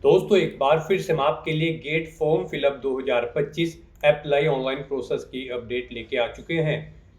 दोस्तों एक बार फिर से हम आपके लिए GATE form fill up 2025 apply online process की अपडेट लेके आ चुके हैं।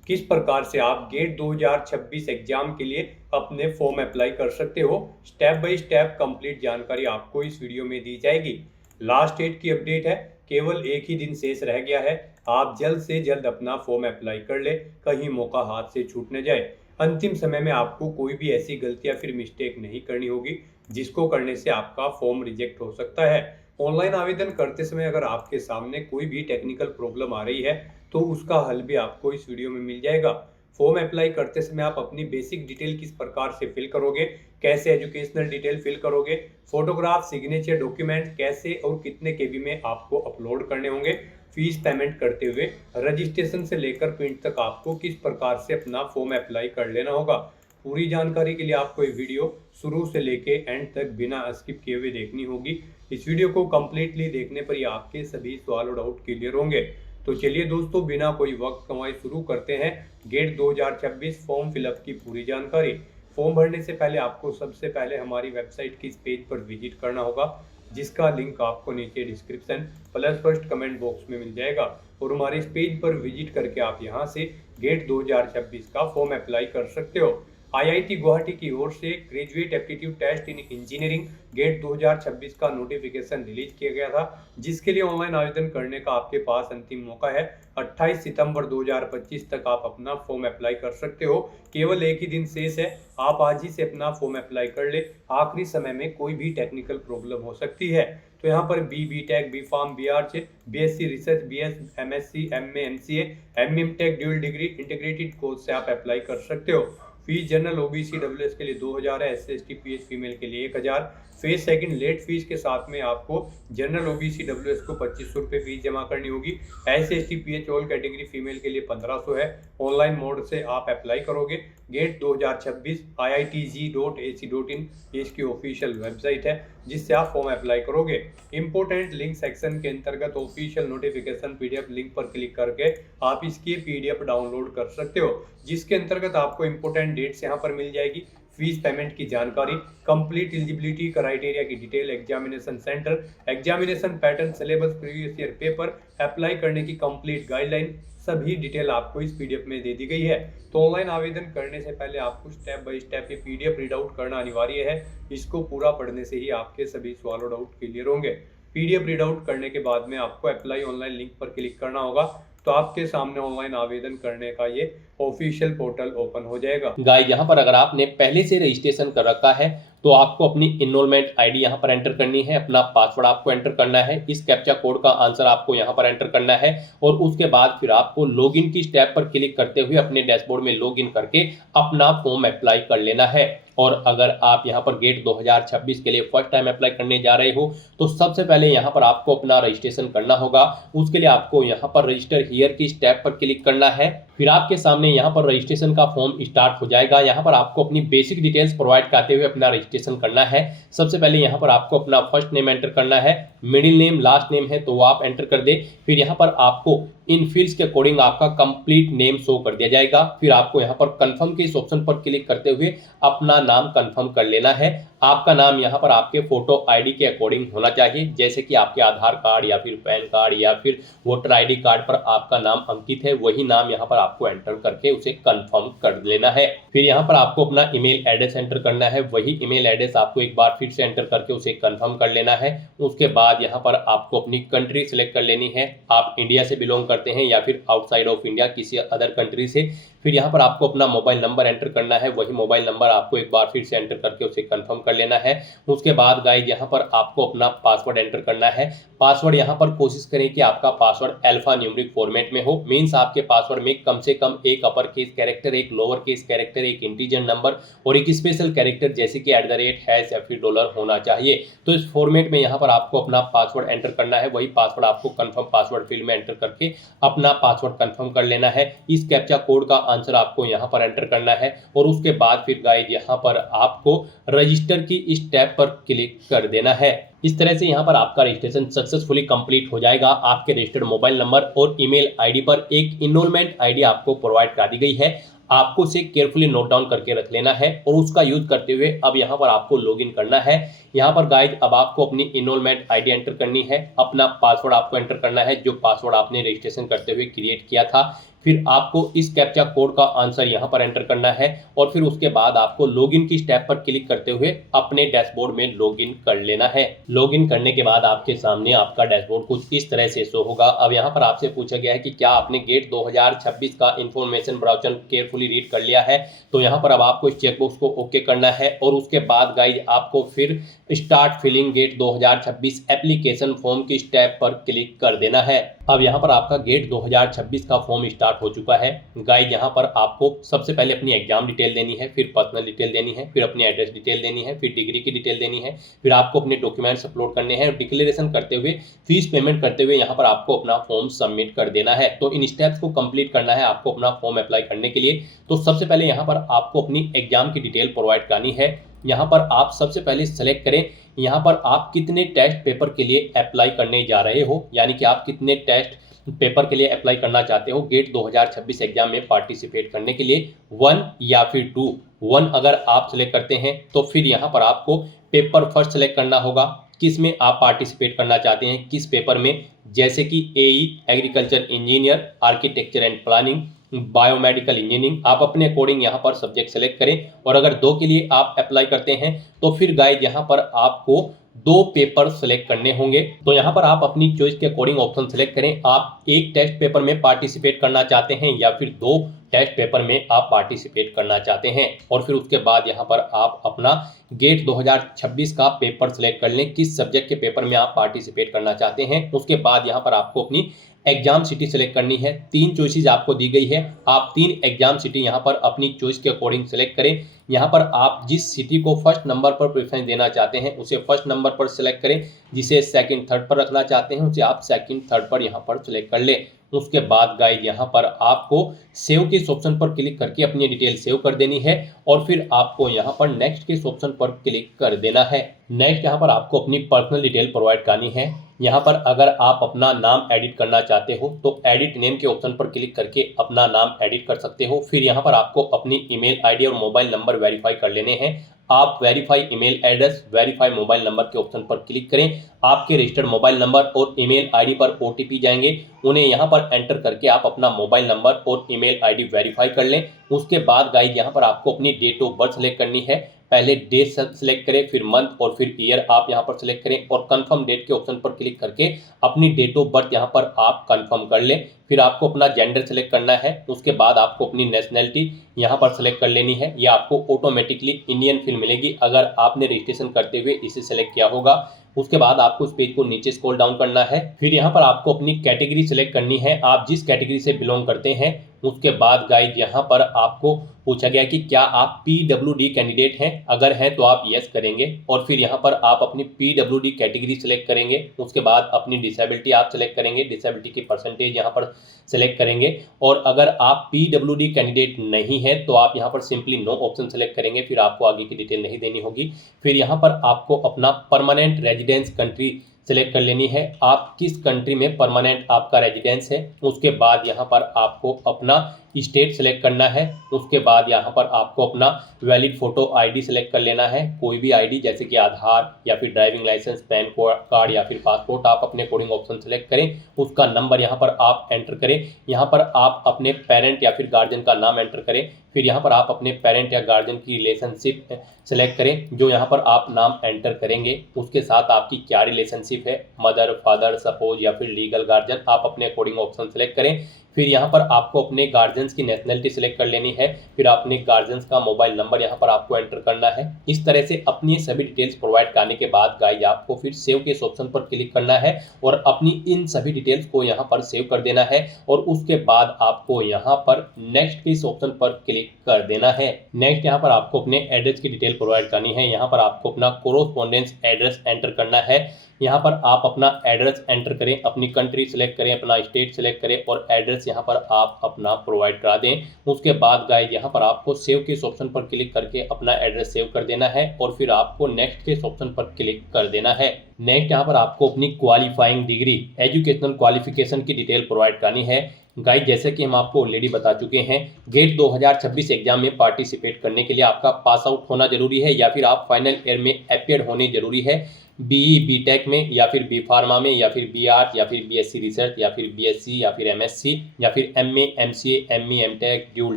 किस प्रकार से आप गेट 2026 एग्जाम के लिए अपने फॉर्म अप्लाई कर सकते हो, स्टेप बाय स्टेप कंप्लीट जानकारी आपको इस वीडियो में दी जाएगी। लास्ट डेट की अपडेट है, केवल एक ही दिन शेष रह गया है। आप जल्द से जल्द अपना फॉर्म अप्लाई कर ले, कहीं मौका हाथ से छूट न जाए। अंतिम समय में आपको कोई भी ऐसी गलती या फिर मिस्टेक नहीं करनी होगी जिसको करने से आपका फॉर्म रिजेक्ट हो सकता है। ऑनलाइन आवेदन करते समय अगर आपके सामने कोई भी टेक्निकल प्रॉब्लम आ रही है तो उसका हल भी आपको इस वीडियो में मिल जाएगा। फॉर्म अप्लाई करते समय आप अपनी बेसिक डिटेल किस प्रकार से फिल करोगे, कैसे एजुकेशनल डिटेल फिल करोगे, फोटोग्राफ, सिग्नेचर, डॉक्यूमेंट कैसे और कितने केबी में आपको अपलोड करने होंगे, फीस पेमेंट करते हुए रजिस्ट्रेशन से लेकर प्रिंट तक आपको किस प्रकार से अपना फॉर्म अप्लाई कर लेना होगा। पूरी जानकारी के लिए आपको ये वीडियो शुरू से लेके एंड तक बिना स्किप किए हुए देखनी होगी। इस वीडियो को कंप्लीटली देखने पर ही आपके सभी सवाल और डाउट क्लियर होंगे। तो चलिए दोस्तों, बिना कोई वक्त कमाए शुरू करते हैं गेट 2026 फॉर्म फिलअप की पूरी जानकारी। फॉर्म भरने से पहले आपको सबसे पहले हमारी वेबसाइट की इस पेज पर विजिट करना होगा, जिसका लिंक आपको नीचे description plus first comment box में मिल जाएगा। और हमारे इस पेज पर विजिट करके आप यहां से गेट 2026 का फॉर्म अप्लाई कर सकते हो। आईआईटी गुवाहाटी की ओर से graduate aptitude test in engineering GATE 2026 का नोटिफिकेशन रिलीज किया गया था, जिसके लिए ऑनलाइन आवेदन करने का आपके पास अंतिम मौका है। 28 सितंबर 2025 तक आप अपना फॉर्म अप्लाई कर सकते हो। केवल एक ही दिन शेष है, आप आज ही से अपना फॉर्म अप्लाई कर ले। आखिरी समय में कोई भी टेक्निकल प्रॉब्लम हो सकती है। तो यहाँ पर B tech, B pharm, B arch, BSc research, BS, MSc, MA, MCA, M M tech, dual degree, integrated course से आप अप्लाई कर सकते हो। फीस जनरल ओबीसी डब्ल्यूएस के लिए 2000 है, एससी एसटी पीएच फीमेल के लिए 1000। फेज सेकंड लेट फीस के साथ में आपको जनरल ओबीसी डब्ल्यूएस को 2500 रुपये फीस जमा करनी होगी। SC ST pH all category female के लिए 1500 है। ऑनलाइन मोड से आप अप्लाई करोगे। गेट 2026 iitg.ac.in ये इसकी ऑफिशियल वेबसाइट है, जिससे आप फॉर्म अप्लाई करोगे। इंपोर्टेंट लिंक सेक्शन के अंतर्गत ऑफिशियल नोटिफिकेशन पीडीएफ लिंक पर क्लिक करके आप इसकी पीडीएफ डाउनलोड कर सकते हो, जिसके अंतर्गत आपको इंपोर्टेंट डेट्स यहाँ पर मिल जाएगी, फीस पेमेंट की जानकारी, कंप्लीट एलिजिबिलिटी क्राइटेरिया की detail, examination centre, examination pattern, syllabus, previous year paper, apply करने की कंप्लीट गाइडलाइन, सभी डिटेल आपको इस पीडीएफ में दे दी गई है। तो ऑनलाइन आवेदन करने से पहले आपको स्टेप बाय स्टेप ये पीडीएफ रीड आउट करना अनिवार्य है। इसको पूरा पढ़ने से ही आपके सभी सवाल और डाउट क्लियर होंगे। पीडीएफ रीड आउट करने के बाद में आपको अप्लाई ऑनलाइन लिंक पर क्लिक करना होगा, तो आपके सामने ऑनलाइन आवेदन करने का ये ऑफिशियल पोर्टल ओपन हो जाएगा। गाइस, यहाँ पर अगर आपने पहले से रजिस्ट्रेशन कर रखा है तो आपको अपनी इनरोलमेंट आईडी यहाँ पर एंटर करनी है, अपना पासवर्ड आपको एंटर करना है, इस कैप्चा कोड का आंसर आपको यहाँ पर एंटर करना है और उसके बाद फिर आपको लॉगिन की स्टेप पर क्लिक करते हुए अपने डैशबोर्ड में लॉगिन करके अपना फॉर्म अप्लाई कर लेना है। और अगर आप यहाँ पर गेट 2026 के लिए फर्स्ट टाइम अप्लाई करने जा रहे हो तो सबसे पहले यहाँ पर आपको अपना रजिस्ट्रेशन करना होगा। उसके लिए आपको यहाँ पर रजिस्टर हियर की स्टेप पर क्लिक करना है। फिर आपके सामने यहाँ पर रजिस्ट्रेशन का फॉर्म स्टार्ट हो जाएगा। यहाँ पर आपको अपनी बेसिक डिटेल्स प्रोवाइड करते हुए अपना रजिस्ट्रेशन करना है। सबसे पहले यहाँ पर आपको अपना फर्स्ट नेम एंटर करना है, मिडिल नेम, लास्ट नेम है तो वो आप एंटर कर दे। फिर यहाँ पर आपको इन फील्ड्स के अकॉर्डिंग आपका कंप्लीट नेम शो कर दिया जाएगा। फिर आपको यहाँ पर कंफर्म के इस ऑप्शन पर क्लिक करते हुए अपना नाम कंफर्म कर लेना है। आपका नाम यहाँ पर आपके फोटो आईडी के अकॉर्डिंग होना चाहिए, जैसे कि आपके आधार कार्ड या फिर पैन कार्ड या फिर वोटर आईडी कार्ड पर आपका नाम अंकित है, वही नाम यहाँ पर आपको एंटर करके उसे कंफर्म कर लेना है। फिर यहाँ पर आपको अपना ईमेल एड्रेस एंटर करना है, वही ईमेल एड्रेस आपको एक बार फिर से एंटर करके उसे कंफर्म कर लेना है। उसके बाद यहाँ पर आपको अपनी कंट्री सिलेक्ट कर लेनी है, आप इंडिया से बिलोंग करते हैं या फिर आउटसाइड ऑफ इंडिया किसी अदर कंट्री से। फिर यहाँ पर आपको अपना मोबाइल नंबर एंटर करना है, वही मोबाइल नंबर आपको एक बार फिर से एंटर करके उसे कंफर्म कर लेना है। उसके बाद गाइस यहाँ पर आपको अपना पासवर्ड एंटर करना है। पासवर्ड यहाँ पर कोशिश करें कि आपका पासवर्ड अल्फा न्यूमेरिक फॉर्मेट में हो, मीन्स आपके पासवर्ड में कम से कम एक अपर केस कैरेक्टर, एक लोअर केस कैरेक्टर, एक इंटीजर नंबर और एक स्पेशल कैरेक्टर जैसे कि @ या फिर डॉलर होना चाहिए। तो इस फॉर्मेट में यहाँ पर आपको अपना पासवर्ड एंटर करना है, वही पासवर्ड आपको कंफर्म पासवर्ड फील्ड में एंटर करके अपना पासवर्ड कंफर्म कर लेना है। इस कैप्चा कोड का आंसर आपको यहाँ पर एंटर करना है और उसके बाद फिर गाइस यहाँ पर आपको रजिस्टर की स्टेप पर क्लिक कर देना है। इस तरह से यहाँ पर आपका रजिस्ट्रेशन सक्सेसफुली कंप्लीट हो जाएगा। आपके रजिस्टर्ड मोबाइल नंबर और ईमेल आईडी पर एक इनरोलमेंट आईडी आपको प्रोवाइड कर दी गई है। आपको उसे केयरफुली नोट डाउन करके रख लेना है और उसका यूज करते हुए अब यहाँ पर आपको लॉगिन करना है। यहाँ पर गाइज अब आपको अपनी इनरोलमेंट आईडी एंटर करनी है, अपना पासवर्ड आपको एंटर करना है जो पासवर्ड आपने रजिस्ट्रेशन करते हुए क्रिएट किया था। फिर आपको इस कैप्चा कोड का आंसर यहाँ पर एंटर करना है और फिर उसके बाद आपको लॉगिन की स्टेप पर क्लिक करते हुए अपने डैशबोर्ड में लॉगिन कर लेना है। लॉगिन करने के बाद आपके सामने आपका डैशबोर्ड कुछ इस तरह से शो होगा। अब यहाँ पर आपसे पूछा गया है कि क्या आपने गेट 2026 का इंफॉर्मेशन ब्राउचर केयरफुली रीड कर लिया है, तो यहाँ पर अब आपको इस चेकबॉक्स को ओके करना है और उसके बाद गाइज आपको फिर start filling GATE 2026 application form की स्टेप पर क्लिक कर देना है। अब यहाँ पर आपका गेट 2026 का फॉर्म स्टार्ट हो चुका है। गाइज यहाँ पर आपको सबसे पहले अपनी एग्जाम डिटेल देनी है, फिर पर्सनल डिटेल देनी है, फिर अपनी एड्रेस डिटेल देनी है, फिर डिग्री की डिटेल देनी है, फिर आपको अपने डॉक्यूमेंट्स अपलोड करने हैं और डिक्लेरेशन करते हुए फीस पेमेंट करते हुए यहाँ पर आपको अपना फॉर्म सबमिट कर देना है। तो इन स्टेप्स को कंप्लीट करना है आपको अपना फॉर्म अप्लाई करने के लिए। तो सबसे पहले यहाँ पर आपको अपनी एग्जाम की डिटेल प्रोवाइड करनी है। यहाँ पर आप सबसे पहले सेलेक्ट करें यहाँ पर आप कितने टेस्ट पेपर के लिए अप्लाई करने जा रहे हो, यानी कि आप कितने टेस्ट पेपर के लिए अप्लाई करना चाहते हो गेट 2026 एग्जाम में पार्टिसिपेट करने के लिए, 1 या फिर 2। 1 अगर आप सेलेक्ट करते हैं तो फिर यहाँ पर आपको पेपर फर्स्ट सेलेक्ट करना होगा, किस में आप पार्टिसिपेट करना चाहते हैं, किस पेपर में, जैसे कि एई agriculture engineer, architecture and planning, biomedical engineering. आप अपने अकॉर्डिंग यहाँ पर सब्जेक्ट सेलेक्ट करें और अगर 2 के लिए आप अप्लाई करते हैं तो फिर गाइड यहाँ पर आपको 2 पेपर सेलेक्ट करने होंगे। तो यहाँ पर आप अपनी चॉइस के अकॉर्डिंग ऑप्शन सेलेक्ट करें। आप एक टेस्ट पेपर में पार्टिसिपेट करना चाहते हैं या फिर 2 टेस्ट पेपर में आप पार्टिसिपेट करना चाहते हैं और फिर उसके बाद यहाँ पर आप अपना गेट 2026 का पेपर सेलेक्ट कर लें, किस सब्जेक्ट के पेपर में आप पार्टिसिपेट करना चाहते हैं। उसके बाद यहाँ पर आपको अपनी एग्जाम सिटी सेलेक्ट करनी है। 3 चॉइसेस आपको दी गई है, आप 3 एग्जाम सिटी यहाँ पर अपनी चॉइस के अकॉर्डिंग सेलेक्ट करें। यहाँ पर आप जिस सिटी को फर्स्ट नंबर पर प्रेफरेंस देना चाहते हैं उसे फर्स्ट नंबर पर सेलेक्ट करें, जिसे सेकंड थर्ड पर रखना चाहते हैं उसे आप सेकंड थर्ड पर यहाँ पर सेलेक्ट कर लें। उसके बाद गाइड यहाँ पर आपको सेव के ऑप्शन पर क्लिक करके अपनी डिटेल सेव कर देनी है और फिर आपको यहाँ पर नेक्स्ट के ऑप्शन पर क्लिक कर देना है। नेक्स्ट यहाँ पर आपको अपनी पर्सनल डिटेल प्रोवाइड करनी है। यहाँ पर अगर आप अपना नाम एडिट करना चाहते हो तो एडिट नेम के ऑप्शन पर क्लिक करके अपना नाम एडिट कर सकते हो। फिर यहाँ पर आपको अपनी ईमेल आईडी और मोबाइल नंबर वेरीफाई कर लेने हैं। आप verify email address, verify mobile number के ऑप्शन पर क्लिक करें। आपके रजिस्टर्ड मोबाइल नंबर और ईमेल आईडी पर ओटीपी जाएंगे, उन्हें यहाँ पर एंटर करके आप अपना मोबाइल नंबर और ईमेल आईडी वेरीफाई कर लें। उसके बाद गाइड यहाँ पर आपको अपनी डेट ऑफ बर्थ सेलेक्ट करनी है। पहले डेट सेलेक्ट करें, फिर मंथ और फिर ईयर आप यहाँ पर सेलेक्ट करें और कंफर्म डेट के ऑप्शन पर क्लिक करके अपनी डेट ऑफ बर्थ यहाँ पर आप कंफर्म कर लें। फिर आपको अपना जेंडर सेलेक्ट करना है। उसके बाद आपको अपनी नेशनैलिटी यहाँ पर सेलेक्ट कर लेनी है। ये आपको ऑटोमेटिकली इंडियन फिल मिलेगी अगर आपने रजिस्ट्रेशन करते हुए इसे सेलेक्ट किया होगा। उसके बाद आपको इस पेज को नीचे स्क्रॉल डाउन करना है। फिर यहाँ पर आपको अपनी कैटेगरी सेलेक्ट करनी है, आप जिस कैटेगरी से बिलोंग करते हैं। उसके बाद गाइड यहाँ पर आपको पूछा गया कि क्या आप पीडब्ल्यूडी कैंडिडेट हैं, अगर हैं तो आप यस करेंगे और फिर यहाँ पर आप अपनी पीडब्ल्यूडी कैटेगरी सेलेक्ट करेंगे। उसके बाद अपनी डिसेबिलिटी आप सेलेक्ट करेंगे, डिसेबिलिटी की परसेंटेज यहाँ पर सेलेक्ट करेंगे और अगर आप पीडब्ल्यूडी कैंडिडेट नहीं है तो आप यहाँ पर सिंपली नो ऑप्शन सेलेक्ट करेंगे, फिर आपको आगे की डिटेल नहीं देनी होगी। फिर यहाँ पर आपको अपना परमानेंट रेजिडेंस कंट्री सेलेक्ट कर लेनी है, आप किस कंट्री में परमानेंट आपका रेजिडेंस है। उसके बाद यहाँ पर आपको अपना स्टेट सेलेक्ट करना है। उसके बाद यहाँ पर आपको अपना वैलिड फोटो आईडी सेलेक्ट कर लेना है, कोई भी आईडी जैसे कि आधार या फिर ड्राइविंग लाइसेंस, पैन कार्ड या फिर पासपोर्ट आप अपने अकॉर्डिंग ऑप्शन सेलेक्ट करें। उसका नंबर यहाँ पर आप एंटर करें। यहाँ पर आप अपने पेरेंट या फिर गार्जियन का नाम एंटर करें। फिर यहाँ पर आप अपने पेरेंट या गार्जियन की रिलेशनशिप सेलेक्ट करें, जो यहाँ पर आप नाम एंटर करेंगे उसके साथ आपकी क्या रिलेशनशिप है, मदर, फादर, सपोज या फिर लीगल गार्जियन, आप अपने अकॉर्डिंग ऑप्शन सेलेक्ट करें। फिर यहाँ पर आपको अपने गार्जियंस की नेशनलिटी सेलेक्ट कर लेनी है। फिर अपने गार्जियंस का मोबाइल नंबर यहाँ पर आपको एंटर करना है। इस तरह से अपनी सभी डिटेल्स प्रोवाइड करने के बाद गाइज आपको फिर सेव के इस ऑप्शन पर क्लिक करना है और अपनी इन सभी डिटेल्स को यहाँ पर सेव कर देना है और उसके बाद आपको यहाँ पर नेक्स्ट के इस ऑप्शन पर क्लिक कर देना है। नेक्स्ट यहाँ पर आपको अपने एड्रेस की डिटेल प्रोवाइड करनी है। यहाँ पर आपको अपना कोरोस्पोंडेंस एड्रेस एंटर करना है। यहाँ पर आप अपना एड्रेस एंटर करें, अपनी कंट्री सेलेक्ट करें, अपना स्टेट सेलेक्ट करें और एड्रेस यहाँ पर आप अपना प्रोवाइड करा दें। उसके बाद गाइड यहाँ पर आपको सेव के इस ऑप्शन पर क्लिक करके अपना एड्रेस सेव कर देना है और फिर आपको नेक्स्ट के इस ऑप्शन पर क्लिक कर देना है। नेक्स्ट यहाँ पर आपको अपनी क्वालिफाइंग डिग्री, एजुकेशनल क्वालिफिकेशन की डिटेल प्रोवाइड करनी है। गाइस जैसे कि हम आपको ऑलरेडी बता चुके हैं, गेट 2026 एग्जाम में पार्टिसिपेट करने के लिए आपका पास आउट होना जरूरी है या फिर आप फाइनल ईयर में अपीयर होने जरूरी है। बीई बीटेक में या फिर बी फार्मा में या फिर बी आर्ट या फिर बीएससी रिसर्च या फिर बीएससी या फिर एमएससी या फिर MA MCA ME MTech dual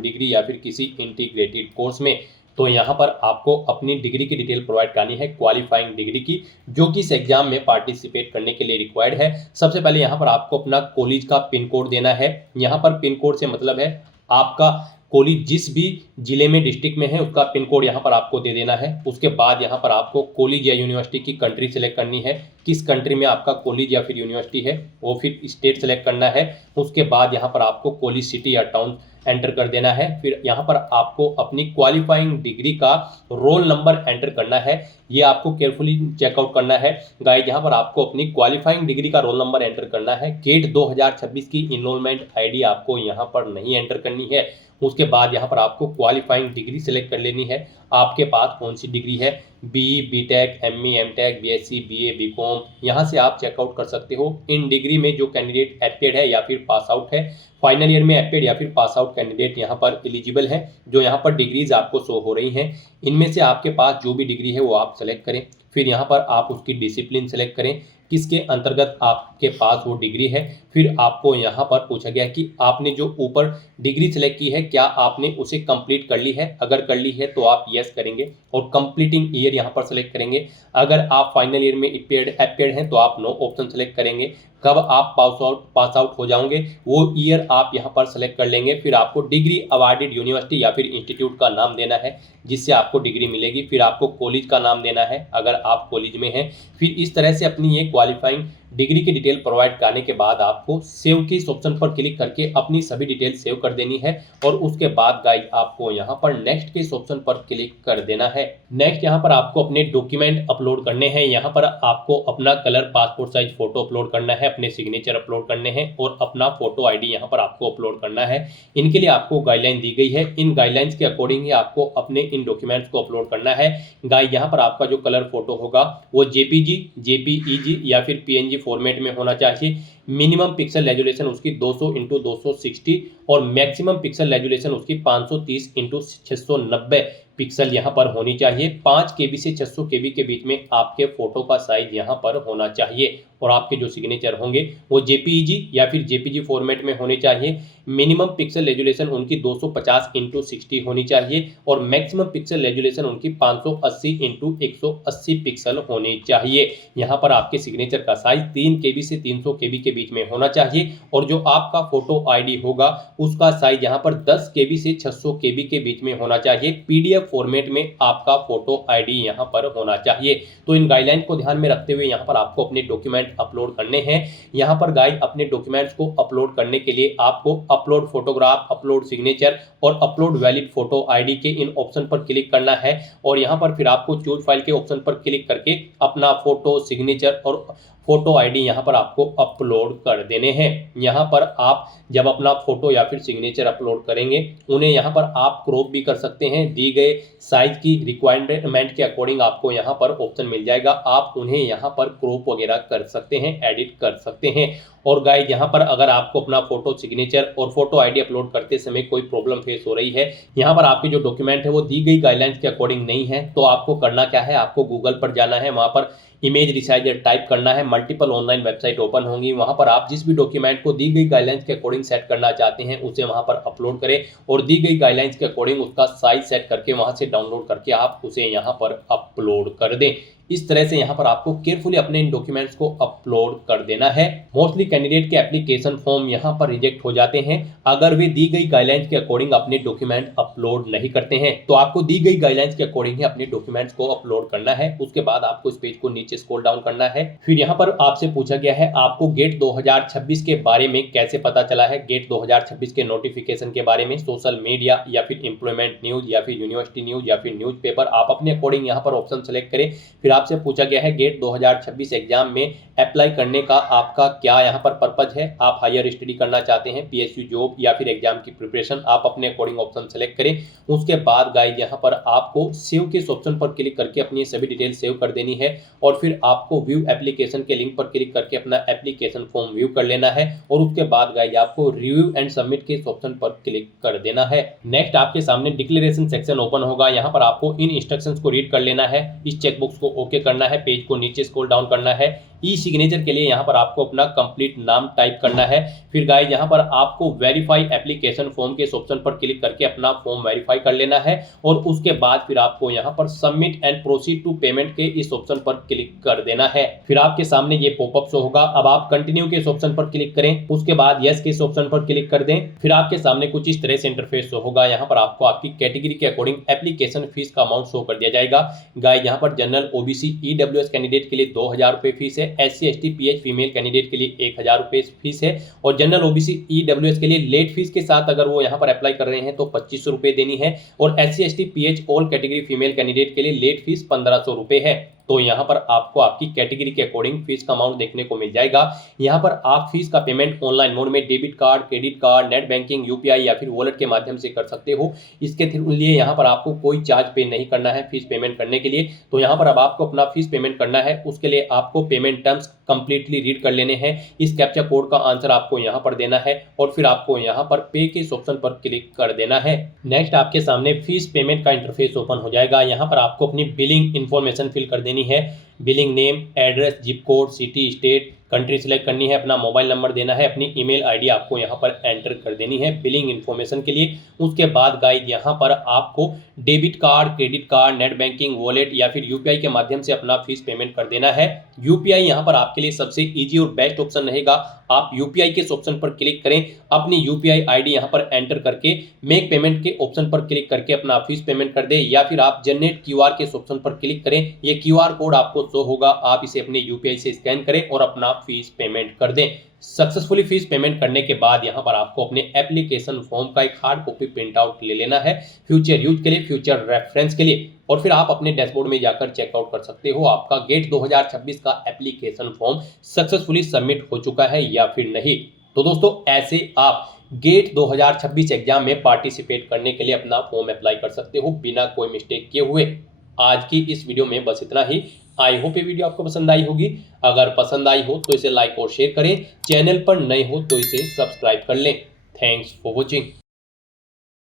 degree या फिर किसी इंटीग्रेटेड कोर्स में। तो यहाँ पर आपको अपनी डिग्री की डिटेल प्रोवाइड करनी है, क्वालिफाइंग डिग्री की, जो कि इस एग्जाम में पार्टिसिपेट करने के लिए रिक्वायर्ड है। सबसे पहले यहाँ पर आपको अपना कॉलेज का पिन कोड देना है। यहाँ पर पिन कोड से मतलब है आपका कॉलेज जिस भी जिले में डिस्ट्रिक्ट में है उसका पिन कोड यहाँ पर आपको दे देना है। उसके बाद यहाँ पर आपको कॉलेज या यूनिवर्सिटी की कंट्री सेलेक्ट करनी है, किस कंट्री में आपका कॉलेज या फिर यूनिवर्सिटी है, वो फिर स्टेट सेलेक्ट करना है। उसके बाद यहाँ पर आपको कॉलेज सिटी या टाउन एंटर कर देना है। फिर यहाँ पर आपको अपनी क्वालिफाइंग डिग्री का रोल नंबर एंटर करना है। ये आपको केयरफुली चेकआउट करना है गाइस। यहाँ पर आपको अपनी क्वालिफाइंग डिग्री का रोल नंबर एंटर करना है। गेट 2026 की इनरोलमेंट आईडी आपको यहाँ पर नहीं एंटर करनी है। उसके बाद यहाँ पर आपको क्वालिफाइंग डिग्री सेलेक्ट कर लेनी है, आपके पास कौन सी डिग्री है, BE BTech ME MTech BSc BA BCom, यहाँ से आप चेकआउट कर सकते हो। इन डिग्री में जो कैंडिडेट एपेड है या फिर पास आउट है, फाइनल ईयर में एपेड या फिर पास आउट कैंडिडेट यहाँ पर एलिजिबल है। जो यहाँ पर डिग्रीज आपको शो हो रही हैं, इनमें से आपके पास जो भी डिग्री है वो आप सेलेक्ट करें। फिर यहाँ पर आप उसकी डिसिप्लिन सेलेक्ट करें, किसके अंतर्गत आपके पास वो डिग्री है। फिर आपको यहाँ पर पूछा गया कि आपने जो ऊपर डिग्री सेलेक्ट की है क्या आपने उसे कंप्लीट कर ली है। अगर कर ली है तो आप यस करेंगे और कंप्लीटिंग ईयर यहाँ पर सेलेक्ट करेंगे। अगर आप फाइनल ईयर में अपेयर्ड हैं तो आप नो ऑप्शन सेलेक्ट करेंगे। कब आप पास आउट हो जाओगे वो ईयर आप यहाँ पर सेलेक्ट कर लेंगे। फिर आपको डिग्री अवार्डेड यूनिवर्सिटी या फिर इंस्टीट्यूट का नाम देना है जिससे आपको डिग्री मिलेगी। फिर आपको कॉलेज का नाम देना है अगर आप कॉलेज में हैं। फिर इस तरह से अपनी ये क्वालिफाइंग डिग्री की डिटेल प्रोवाइड करने के बाद आपको सेव के इस ऑप्शन पर क्लिक करके अपनी सभी डिटेल सेव कर देनी है। और उसके बाद गाइस आपको यहाँ पर नेक्स्ट के इस ऑप्शन पर क्लिक कर देना है। नेक्स्ट यहाँ पर आपको अपने डॉक्यूमेंट अपलोड करने हैं। यहाँ पर आपको अपना colour passport size photo upload करना है, अपने सिग्नेचर अपलोड करने हैं और अपना फोटो आईडी यहाँ पर आपको अपलोड करना है। इनके लिए आपको गाइडलाइन दी गई है, इन गाइडलाइंस के अकॉर्डिंग ही आपको अपने इन डॉक्यूमेंट्स को अपलोड करना है। गाइस यहाँ पर आपका जो कलर फोटो होगा वो जेपीजी जेपीईजी या फिर पीएनजी फॉर्मेट में होना चाहिए। मिनिमम पिक्सल रेजोल्यूशन उसकी 200x260 और मैक्सिमम पिक्सल रेजोल्यूशन उसकी 530x690 पिक्सल यहाँ पर होनी चाहिए। 5 KB से 600 KB के बीच में आपके फोटो का साइज यहाँ पर होना चाहिए और आपके जो सिग्नेचर होंगे वो जेपीईजी या फिर जेपीजी फॉर्मेट में होने चाहिए। मिनिमम पिक्सल रेजोल्यूशन उनकी 250x60 होनी चाहिए और मैक्सिमम पिक्सल रेजोल्यूशन उनकी 580x180 पिक्सल होनी चाहिए। यहाँ पर आपके सिग्नेचर का साइज 3 KB से 300 KB के बीच में होना चाहिए और जो आपका फोटो आईडी होगा उसका साइज यहाँ पर 10 KB से 600 KB के बीच में होना चाहिए। पीडीएफ फॉर्मेट में आपका फोटो आईडी यहाँ पर होना चाहिए। तो इन गाइडलाइन को ध्यान में रखते हुए यहाँ पर आपको अपने डॉक्यूमेंट अपलोड करने हैं। यहाँ पर गाइस अपने डॉक्यूमेंट्स को अपलोड करने के लिए आपको अपलोड फोटोग्राफ, अपलोड सिग्नेचर और अपलोड वैलिड फोटो आईडी के इन ऑप्शन पर क्लिक करना है और यहाँ पर फिर आपको चूज फाइल के ऑप्शन पर क्लिक करके अपना फोटो, सिग्नेचर और फोटो आईडी यहाँ पर आपको अपलोड कर देने हैं। यहाँ पर आप जब अपना फोटो या फिर सिग्नेचर अपलोड करेंगे उन्हें यहाँ पर आप क्रॉप भी कर सकते हैं। दी गए साइज की रिक्वायरमेंट के अकॉर्डिंग आपको यहाँ पर ऑप्शन मिल जाएगा, आप उन्हें यहाँ पर क्रॉप वगैरह कर सकते हैं, एडिट कर सकते हैं। और गाइस यहाँ पर अगर आपको अपना फोटो, सिग्नेचर और फोटो आईडी अपलोड करते समय कोई प्रॉब्लम फेस हो रही है, यहाँ पर आपके जो डॉक्यूमेंट है वो दी गई गाइडलाइंस के अकॉर्डिंग नहीं है, तो आपको करना क्या है, आपको गूगल पर जाना है, वहाँ पर इमेज रिसाइजर टाइप करना है। मल्टीपल ऑनलाइन वेबसाइट ओपन होंगी, वहां पर आप जिस भी डॉक्यूमेंट को दी गई गाइडलाइंस के अकॉर्डिंग सेट करना चाहते हैं उसे वहां पर अपलोड करें और दी गई गाइडलाइंस के अकॉर्डिंग उसका साइज सेट करके वहां से डाउनलोड करके आप उसे यहां पर अपलोड कर दें। इस तरह से यहाँ पर आपको केयरफुली अपने इन डॉक्यूमेंट्स को अपलोड कर देना है। मोस्टली कैंडिडेट के एप्लीकेशन फॉर्म यहाँ पर रिजेक्ट हो जाते हैं अगर वे दी गई गाइडलाइंस के अकॉर्डिंग अपने डॉक्यूमेंट अपलोड नहीं करते हैं। तो आपको दी गई गाइडलाइंस के अकॉर्डिंग ही अपने डॉक्यूमेंट्स को अपलोड करना है। उसके बाद आपको इस पेज को नीचे स्क्रॉल डाउन करना है। फिर यहाँ पर आपसे पूछा गया है आपको गेट 2026 के बारे में कैसे पता चला है। गेट 2026 के नोटिफिकेशन के बारे में सोशल मीडिया या फिर एम्प्लॉयमेंट न्यूज या फिर यूनिवर्सिटी न्यूज या फिर न्यूज़पेपर, आप अपने अकॉर्डिंग यहाँ पर ऑप्शन सेलेक्ट करें। फिर आपसे पूछा गया है गेट 2026 एग्जाम में अप्लाई करने का आपका क्या यहाँ पर पर्पज है। आप हायर स्टडी करना चाहते हैं, पीएसयू जॉब या फिर एग्जाम की प्रिपरेशन, आप अपने अकॉर्डिंग ऑप्शन सेलेक्ट करें। उसके बाद गाइज यहाँ पर आपको सेव के इस ऑप्शन पर क्लिक करके अपनी सभी डिटेल सेव कर देनी है और फिर आपको व्यू एप्लीकेशन के लिंक पर क्लिक करके अपना एप्लीकेशन फॉर्म व्यू कर लेना है और उसके बाद गाइज आपको रिव्यू एंड सबमिट के इस ऑप्शन पर क्लिक कर देना है। नेक्स्ट आपके सामने डिक्लेरेशन सेक्शन ओपन होगा। यहाँ पर आपको इन इंस्ट्रक्शंस को रीड कर लेना है, इस चेकबॉक्स को ओके करना है, पेज को नीचे स्क्रॉल डाउन करना है। ई सिग्नेचर के लिए यहाँ पर आपको अपना कंप्लीट नाम टाइप करना है। फिर गाइज यहाँ पर आपको वेरीफाई एप्लीकेशन फॉर्म के इस ऑप्शन पर क्लिक करके अपना फॉर्म वेरीफाई कर लेना है और उसके बाद फिर आपको यहाँ पर submit and proceed to payment के इस ऑप्शन पर क्लिक कर देना है। फिर आपके सामने ये पॉपअप शो होगा। अब आप कंटिन्यू के इस ऑप्शन पर क्लिक करें, उसके बाद यस के इस ऑप्शन पर क्लिक कर दें। फिर आपके सामने कुछ इस तरह से इंटरफेस शो होगा। यहाँ पर आपको आपकी कैटेगरी के अकॉर्डिंग एप्लीकेशन फीस का अमाउंट शो कर दिया जाएगा। गाइज यहाँ पर जनरल ओबीसी ईडब्ल्यूएस कैंडिडेट के लिए 2000 रुपये फीस है, SC ST PH female candidate के लिए 1000 रुपये फीस है और जनरल ओबीसी ईडब्ल्यूएस के लिए लेट फीस के साथ अगर वो यहाँ पर अप्लाई कर रहे हैं तो 2500 रुपये देनी है और SC ST PH all category female candidate के लिए लेट फीस 1500 रुपये है। तो यहाँ पर आपको आपकी कैटेगरी के अकॉर्डिंग फीस का अमाउंट देखने को मिल जाएगा। यहाँ पर आप फीस का पेमेंट ऑनलाइन मोड में debit card, credit card, net banking, UPI या फिर वॉलेट के माध्यम से कर सकते हो। इसके लिए यहाँ पर आपको कोई चार्ज पे नहीं करना है फीस पेमेंट करने के लिए। तो यहाँ पर अब आपको अपना फीस पेमेंट करना है, उसके लिए आपको पेमेंट टर्म्स कंप्लीटली रीड कर लेने हैं। इस कैप्चा कोड का आंसर आपको यहाँ पर देना है और फिर आपको यहाँ पर पे के इस ऑप्शन पर क्लिक कर देना है। नेक्स्ट आपके सामने फीस पेमेंट का इंटरफेस ओपन हो जाएगा। यहाँ पर आपको अपनी बिलिंग इन्फॉर्मेशन फिल कर देनी है। Billing name, address, zip code, city, state, country select करनी है, अपना मोबाइल नंबर देना है, अपनी ईमेल आईडी आपको यहाँ पर एंटर कर देनी है बिलिंग इन्फॉर्मेशन के लिए। उसके बाद गाइड यहाँ पर आपको debit card, credit card, net banking, wallet या फिर यूपीआई के माध्यम से अपना फीस पेमेंट कर देना है। यूपीआई यहाँ पर आपके लिए सबसे इजी और बेस्ट ऑप्शन रहेगा। आप यूपीआई के इस ऑप्शन पर क्लिक करें, अपनी यूपीआई आईडी यहाँ पर एंटर करके मेक पेमेंट के ऑप्शन पर क्लिक करके अपना फीस पेमेंट कर दें या फिर आप जनरेट क्यूआर के इस ऑप्शन पर क्लिक करें। ये क्यूआर कोड आपको शो होगा, आप इसे अपने यूपीआई से स्कैन करें और अपना फीस पेमेंट कर दें। सक्सेसफुली फीस पेमेंट करने के बाद यहाँ पर आपको अपने एप्लीकेशन फॉर्म का एक हार्ड कॉपी प्रिंट आउट ले लेना है फ्यूचर यूज के लिए, फ्यूचर रेफरेंस के लिए, और फिर आप अपने डैशबोर्ड में जाकर चेकआउट कर सकते हो आपका गेट 2026 का एप्लीकेशन फॉर्म सक्सेसफुली सबमिट हो चुका है या फिर नहीं। तो दोस्तों ऐसे आप गेट 2026 एग्जाम में पार्टिसिपेट करने के लिए अपना फॉर्म अप्लाई कर सकते हो बिना कोई मिस्टेक किए हुए। आज की इस वीडियो में बस इतना ही। आई होप ये वीडियो आपको पसंद आई होगी। अगर पसंद आई हो तो इसे लाइक और शेयर करें, चैनल पर नए हो तो इसे सब्सक्राइब कर लें। Thanks for watching.